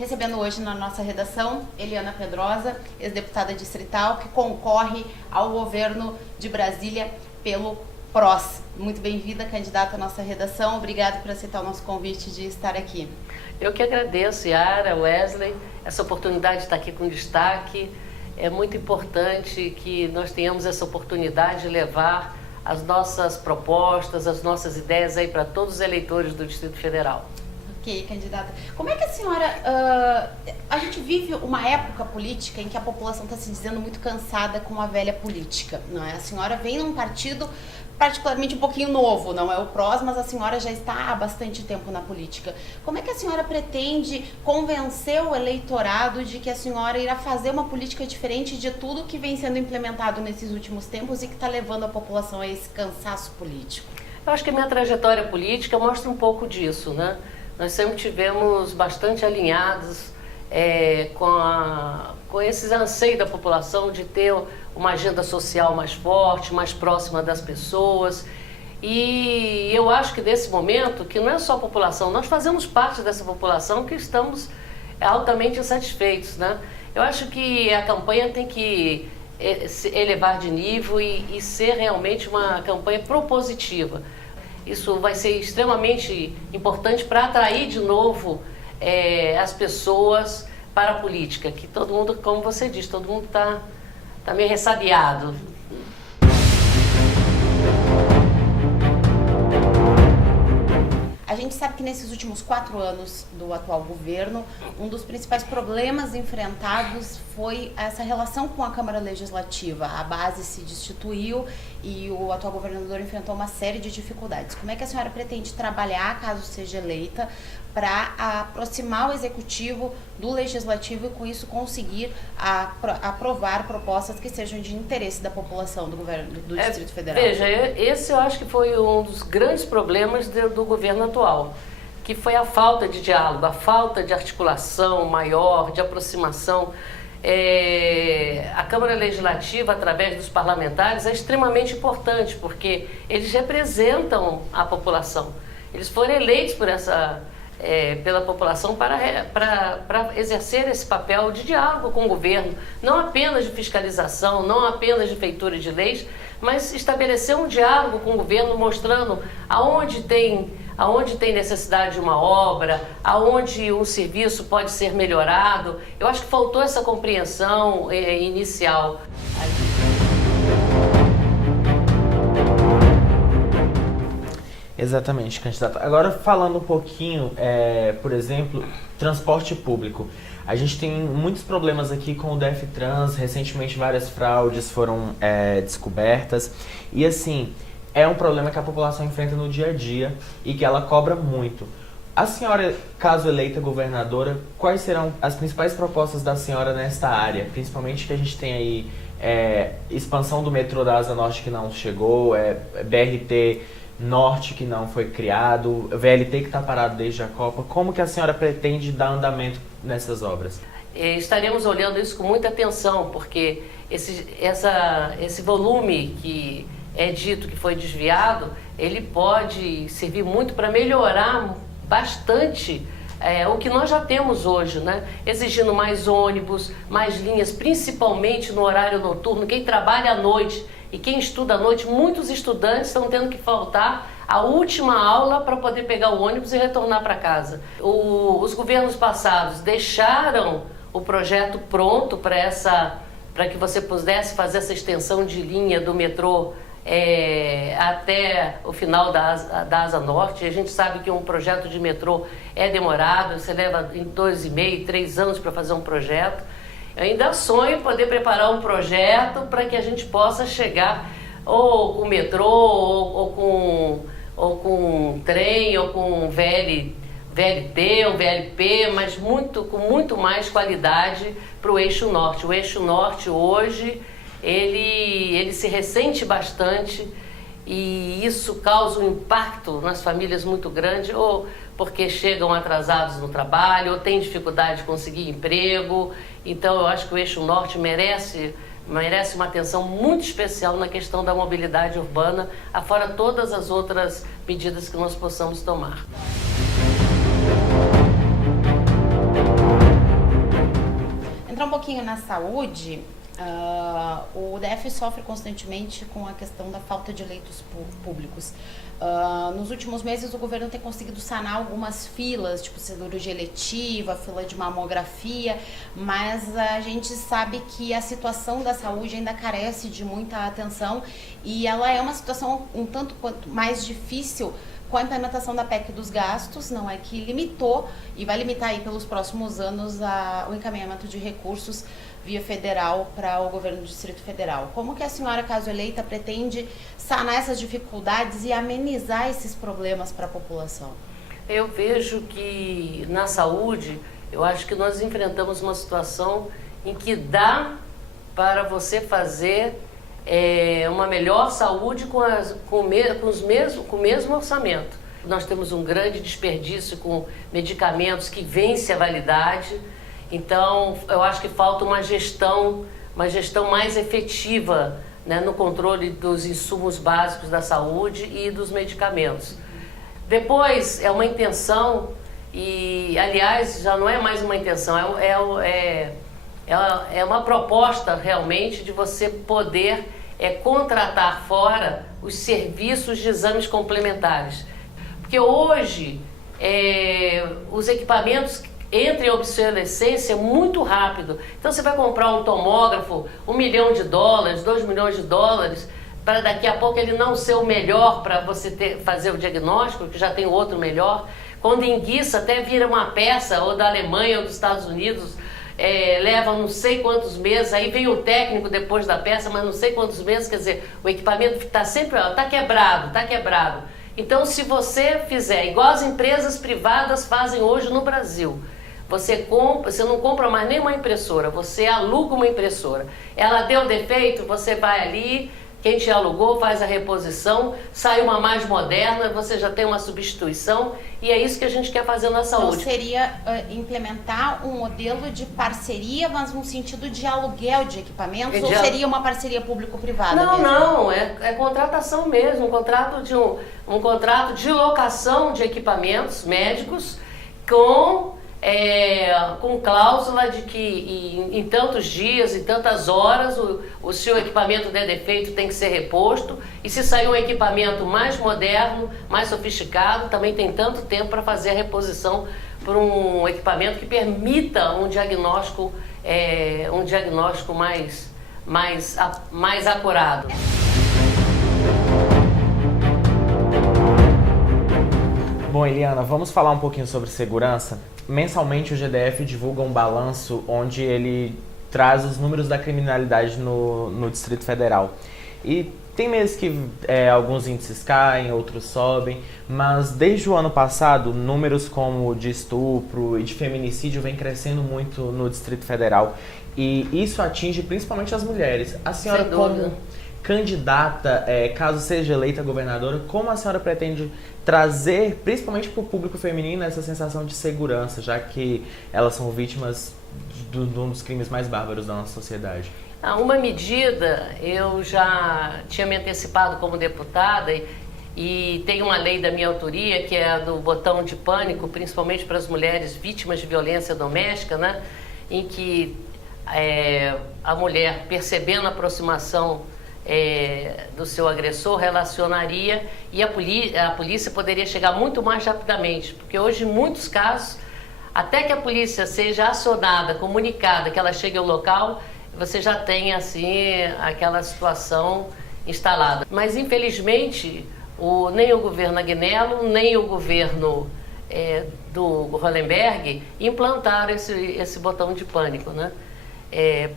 Recebendo hoje na nossa redação Eliana Pedrosa, ex-deputada distrital, que concorre ao governo de Brasília pelo PROS. Muito bem-vinda, candidata à nossa redação. Obrigada por aceitar o nosso convite de estar aqui. Eu que agradeço, Yara, Wesley, essa oportunidade de estar aqui com destaque. É muito importante que nós tenhamos essa oportunidade de levar as nossas propostas, as nossas ideias aí para todos os eleitores do Distrito Federal. Ok, candidata. Como é que a senhora... a gente vive uma época política em que a população está se dizendo muito cansada com a velha política, não é? A senhora vem num partido particularmente um pouquinho novo, não é o PROS, mas a senhora já está há bastante tempo na política. Como é que a senhora pretende convencer o eleitorado de que a senhora irá fazer uma política diferente de tudo que vem sendo implementado nesses últimos tempos e que está levando a população a esse cansaço político? Eu acho que a minha trajetória política mostra um pouco disso, né? Nós sempre tivemos bastante alinhados com esses anseios da população de ter uma agenda social mais forte, mais próxima das pessoas. E eu acho que nesse momento, que não é só a população, nós fazemos parte dessa população que estamos altamente insatisfeitos, né? Eu acho que a campanha tem que elevar de nível e ser realmente uma campanha propositiva. Isso vai ser extremamente importante para atrair de novo as pessoas para a política, que todo mundo, como você diz, todo mundo está meio ressabiado. A gente sabe que nesses últimos 4 anos do atual governo, um dos principais problemas enfrentados foi essa relação com a Câmara Legislativa. A base se destituiu e o atual governador enfrentou uma série de dificuldades. Como é que a senhora pretende trabalhar, caso seja eleita, para aproximar o Executivo do Legislativo e com isso conseguir aprovar propostas que sejam de interesse da população do governo do Distrito Federal? Veja, esse eu acho que foi um dos grandes problemas do governo atual, que foi a falta de diálogo, a falta de articulação maior, de aproximação. A Câmara Legislativa, através dos parlamentares, é extremamente importante, porque eles representam a população. Eles foram eleitos pela população para exercer esse papel de diálogo com o governo, não apenas de fiscalização, não apenas de feitura de leis, mas estabelecer um diálogo com o governo, mostrando aonde tem necessidade de uma obra, aonde um serviço pode ser melhorado. Eu acho que faltou essa compreensão inicial. Exatamente, candidata. Agora falando um pouquinho, por exemplo, transporte público. A gente tem muitos problemas aqui com o DF-Trans, recentemente várias fraudes foram descobertas e assim, é um problema que a população enfrenta no dia a dia e que ela cobra muito. A senhora, caso eleita governadora, quais serão as principais propostas da senhora nesta área? Principalmente que a gente tem aí expansão do metrô da Asa Norte que não chegou, BRT Norte que não foi criado, VLT que está parado desde a Copa. Como que a senhora pretende dar andamento nessas obras? Estaremos olhando isso com muita atenção, porque esse volume que é dito que foi desviado, ele pode servir muito para melhorar bastante o que nós já temos hoje, né? Exigindo mais ônibus, mais linhas, principalmente no horário noturno. Quem trabalha à noite e quem estuda à noite, muitos estudantes estão tendo que faltar a última aula para poder pegar o ônibus e retornar para casa. Os governos passados deixaram o projeto pronto para que você pudesse fazer essa extensão de linha do metrô até o final da Asa Norte. A gente sabe que um projeto de metrô é demorado, você leva 2,5, 3 anos para fazer um projeto. Eu ainda sonho em poder preparar um projeto para que a gente possa chegar ou com metrô, ou com trem, ou com VLT ou VLP, mas com muito mais qualidade para o Eixo Norte. O Eixo Norte hoje, ele se ressente bastante e isso causa um impacto nas famílias muito grande, ou porque chegam atrasados no trabalho, ou têm dificuldade de conseguir emprego. Então eu acho que o Eixo Norte merece uma atenção muito especial na questão da mobilidade urbana, afora todas as outras medidas que nós possamos tomar. entrar um pouquinho na saúde, o DF sofre constantemente com a questão da falta de leitos públicos. Nos últimos meses o governo tem conseguido sanar algumas filas, tipo cirurgia eletiva, fila de mamografia, mas a gente sabe que a situação da saúde ainda carece de muita atenção e ela é uma situação um tanto quanto mais difícil com a implementação da PEC dos gastos, não é que limitou e vai limitar aí pelos próximos anos o encaminhamento de recursos via federal para o governo do Distrito Federal. Como que a senhora, caso eleita, pretende sanar essas dificuldades e amenizar esses problemas para a população? Eu vejo que na saúde, eu acho que nós enfrentamos uma situação em que dá para você fazer uma melhor saúde com o mesmo orçamento. Nós temos um grande desperdício com medicamentos que vencem a validade. Então, eu acho que falta uma gestão mais efetiva, né, no controle dos insumos básicos da saúde e dos medicamentos. Depois, é uma intenção, e aliás, já não é mais uma intenção, é uma proposta realmente de você poder contratar fora os serviços de exames complementares. Porque hoje, os equipamentos entra em obsolescência muito rápido. Então você vai comprar um tomógrafo, $1 milhão, $2 milhões, para daqui a pouco ele não ser o melhor para você fazer o diagnóstico, que já tem outro melhor. Quando enguiça, até vira uma peça, ou da Alemanha ou dos Estados Unidos, leva não sei quantos meses, aí vem o técnico depois da peça, mas não sei quantos meses, quer dizer, o equipamento está sempre, está quebrado. Então, se você fizer igual as empresas privadas fazem hoje no Brasil, você não compra mais nenhuma impressora, você aluga uma impressora. Ela deu defeito, você vai ali, quem te alugou faz a reposição, sai uma mais moderna, você já tem uma substituição, e é isso que a gente quer fazer na saúde. Então seria implementar um modelo de parceria, mas no sentido de aluguel de equipamentos, ou seria uma parceria público-privada? Não, é contratação mesmo, um contrato de locação de equipamentos médicos com cláusula de que em tantos dias, em tantas horas, o seu equipamento der defeito tem que ser reposto, e se sair um equipamento mais moderno, mais sofisticado, também tem tanto tempo para fazer a reposição por um equipamento que permita um diagnóstico mais acurado. Bom, Eliana, vamos falar um pouquinho sobre segurança? Mensalmente o GDF divulga um balanço onde ele traz os números da criminalidade no Distrito Federal. E tem meses que alguns índices caem, outros sobem, mas desde o ano passado, números como de estupro e de feminicídio vem crescendo muito no Distrito Federal. E isso atinge principalmente as mulheres. A senhora, como candidata, caso seja eleita governadora, como a senhora pretende trazer, principalmente para o público feminino, essa sensação de segurança, já que elas são vítimas de um dos crimes mais bárbaros da nossa sociedade? Uma medida, eu já tinha me antecipado como deputada e tem uma lei da minha autoria, que é a do botão de pânico, principalmente para as mulheres vítimas de violência doméstica, né, em que a mulher, percebendo a aproximação do seu agressor, relacionaria, e a polícia poderia chegar muito mais rapidamente, porque hoje em muitos casos, até que a polícia seja acionada, comunicada, que ela chegue ao local, você já tem assim aquela situação instalada. Mas infelizmente nem o governo Agnello, nem o governo do Hollenberg implantaram esse botão de pânico, né?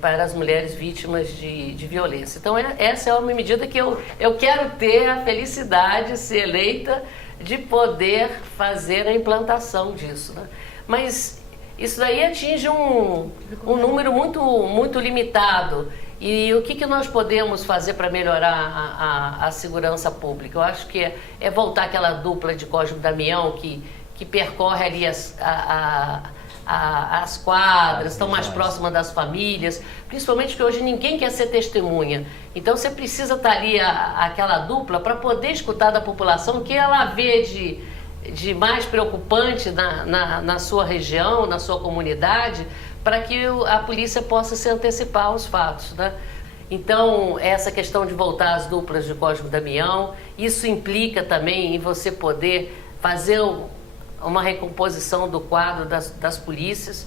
Para as mulheres vítimas de violência. Então essa é uma medida que eu quero ter a felicidade, se eleita, de poder fazer a implantação disso, né? Mas isso daí atinge um número muito limitado. E o que nós podemos fazer para melhorar a segurança pública? Eu acho que é voltar aquela dupla de Cosme e Damião que percorre ali as quadras, estão mais próximas das famílias, principalmente porque hoje ninguém quer ser testemunha. Então você precisa estar ali aquela dupla para poder escutar da população o que ela vê de mais preocupante na sua região, na sua comunidade, para que a polícia possa se antecipar aos fatos, né? Então, essa questão de voltar às duplas de Cosme Damião, isso implica também em você poder fazer uma recomposição do quadro das polícias,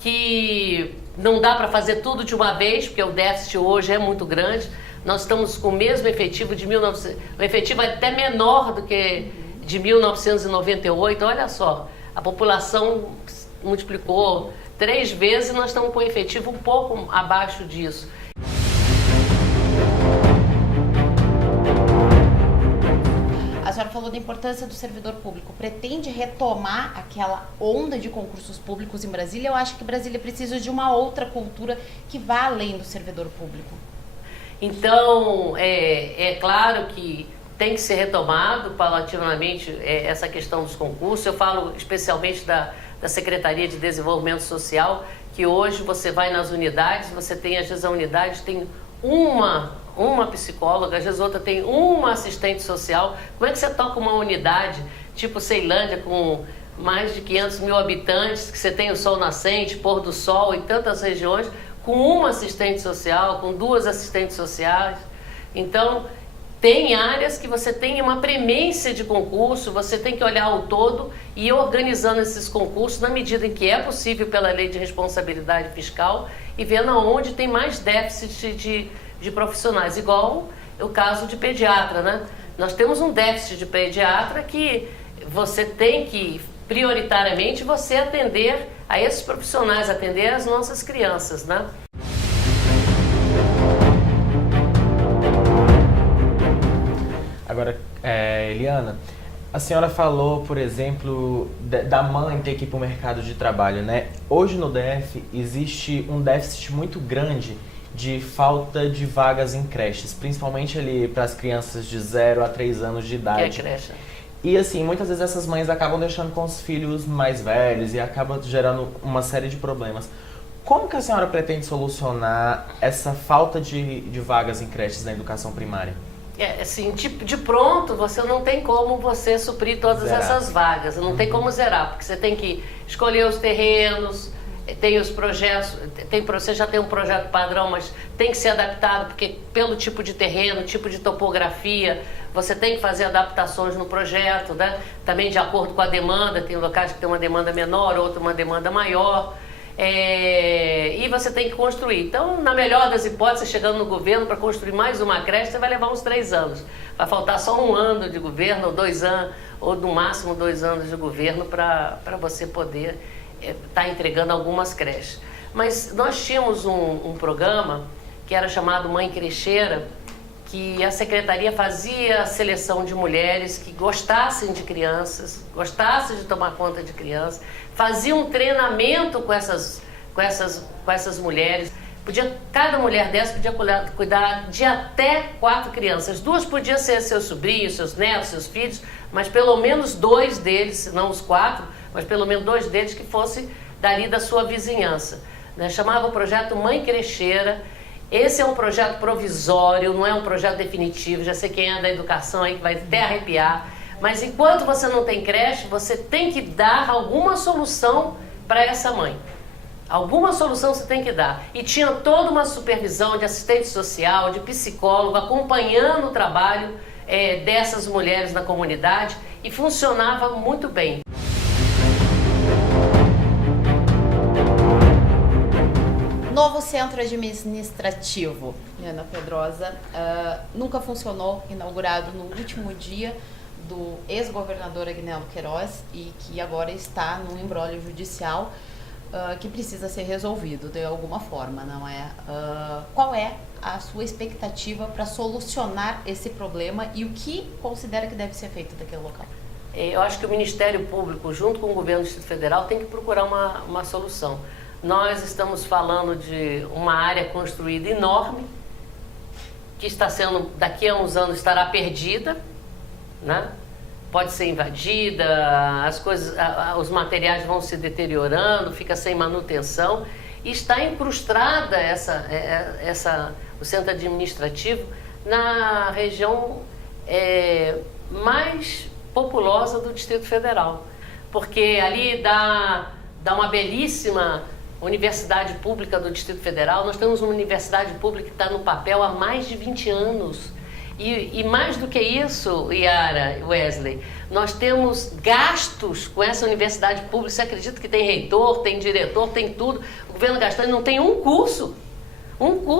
que não dá para fazer tudo de uma vez, porque o déficit hoje é muito grande. Nós estamos com o mesmo efetivo de 1900, o efetivo é até menor do que de 1998. Olha só, a população multiplicou 3 vezes e nós estamos com o efetivo um pouco abaixo disso. A senhora falou da importância do servidor público. Pretende retomar aquela onda de concursos públicos em Brasília? Eu acho que Brasília precisa de uma outra cultura que vá além do servidor público. Então, é claro que tem que ser retomado paulatinamente essa questão dos concursos. Eu falo especialmente da Secretaria de Desenvolvimento Social, que hoje você vai nas unidades, você tem, às vezes a unidade tem uma psicóloga, às vezes outra tem uma assistente social. Como é que você toca uma unidade, tipo Ceilândia, com mais de 500 mil habitantes, que você tem o sol nascente, pôr do sol em tantas regiões, com uma assistente social, com 2 assistentes sociais? Então, tem áreas que você tem uma premência de concurso, você tem que olhar o todo e ir organizando esses concursos na medida em que é possível pela lei de responsabilidade fiscal e vendo onde tem mais déficit de profissionais, igual o caso de pediatra, né? Nós temos um déficit de pediatra que você tem que, prioritariamente, você atender a esses profissionais, atender as nossas crianças, né? Agora, Eliana, a senhora falou, por exemplo, da mãe ter que ir para o mercado de trabalho, né? Hoje no DF existe um déficit muito grande de falta de vagas em creches, principalmente ali para as crianças de 0 a 3 anos de idade. Que é creche. E assim, muitas vezes essas mães acabam deixando com os filhos mais velhos e acaba gerando uma série de problemas. Como que a senhora pretende solucionar essa falta de vagas em creches na educação primária? Assim, de pronto, você não tem como você suprir todas essas vagas, não tem como zerar, porque você tem que escolher os terrenos, tem os projetos, você já tem um projeto padrão, mas tem que ser adaptado, porque pelo tipo de terreno, tipo de topografia, você tem que fazer adaptações no projeto, né? Também de acordo com a demanda, tem locais que tem uma demanda menor, outro uma demanda maior. E você tem que construir. Então, na melhor das hipóteses, chegando no governo para construir mais uma creche, você vai levar uns 3 anos. Vai faltar só 1 ano de governo, ou 2 anos, ou no máximo 2 anos de governo para você poder estar entregando algumas creches. Mas nós tínhamos um programa que era chamado Mãe Crecheira, que a secretaria fazia a seleção de mulheres que gostassem de crianças, gostassem de tomar conta de crianças, fazia um treinamento com essas mulheres. Cada mulher dessa podia cuidar de até 4 crianças. 2 podiam ser seus sobrinhos, seus netos, seus filhos, mas pelo menos 2 deles, não os 4, mas pelo menos 2 deles que fossem dali da sua vizinhança, né? Chamava o projeto Mãe Crecheira. Esse é um projeto provisório, não é um projeto definitivo. Já sei quem é da educação aí que vai até arrepiar. Mas enquanto você não tem creche, você tem que dar alguma solução para essa mãe. Alguma solução você tem que dar. E tinha toda uma supervisão de assistente social, de psicólogo, acompanhando o trabalho dessas mulheres na comunidade e funcionava muito bem. Novo centro administrativo, Ana Pedrosa, nunca funcionou, inaugurado no último dia do ex-governador Agnello Queiroz e que agora está num imbróglio judicial que precisa ser resolvido de alguma forma, não é? Qual é a sua expectativa para solucionar esse problema e o que considera que deve ser feito daquele local? Eu acho que o Ministério Público, junto com o governo do Distrito Federal, tem que procurar uma solução. Nós estamos falando de uma área construída enorme, que está sendo, daqui a uns anos, estará perdida, né? Pode ser invadida, os materiais vão se deteriorando, fica sem manutenção, e está incrustada o centro administrativo na região mais populosa do Distrito Federal, porque ali dá uma belíssima Universidade Pública do Distrito Federal, nós temos uma universidade pública que está no papel há mais de 20 anos. E mais do que isso, Yara, Wesley, nós temos gastos com essa universidade pública. Você acredita que tem reitor, tem diretor, tem tudo. O governo gastando não tem um curso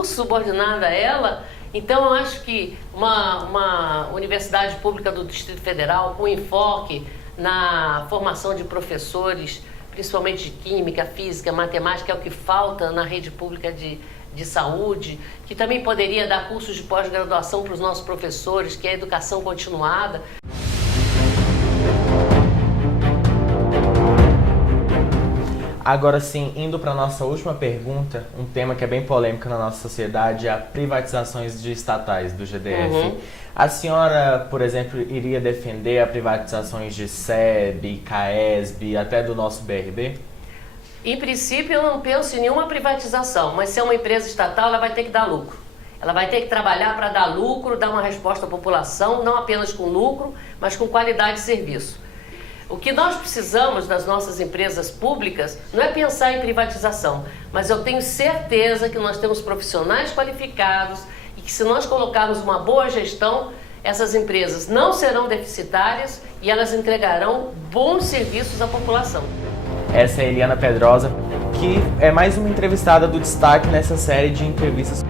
subordinado a ela. Então, eu acho que uma universidade pública do Distrito Federal, com enfoque na formação de professores, principalmente de química, física, matemática, é o que falta na rede pública de saúde, que também poderia dar cursos de pós-graduação para os nossos professores, que é a educação continuada. Agora sim, indo para a nossa última pergunta, um tema que é bem polêmico na nossa sociedade é a privatizações de estatais do GDF. A senhora, por exemplo, iria defender a privatizações de SEB, CAESB, até do nosso BRB? Em princípio, eu não penso em nenhuma privatização, mas se é uma empresa estatal, ela vai ter que dar lucro. Ela vai ter que trabalhar para dar lucro, dar uma resposta à população, não apenas com lucro, mas com qualidade de serviço. O que nós precisamos das nossas empresas públicas não é pensar em privatização, mas eu tenho certeza que nós temos profissionais qualificados e que se nós colocarmos uma boa gestão, essas empresas não serão deficitárias e elas entregarão bons serviços à população. Essa é a Eliana Pedrosa, que é mais uma entrevistada do Destaque nessa série de entrevistas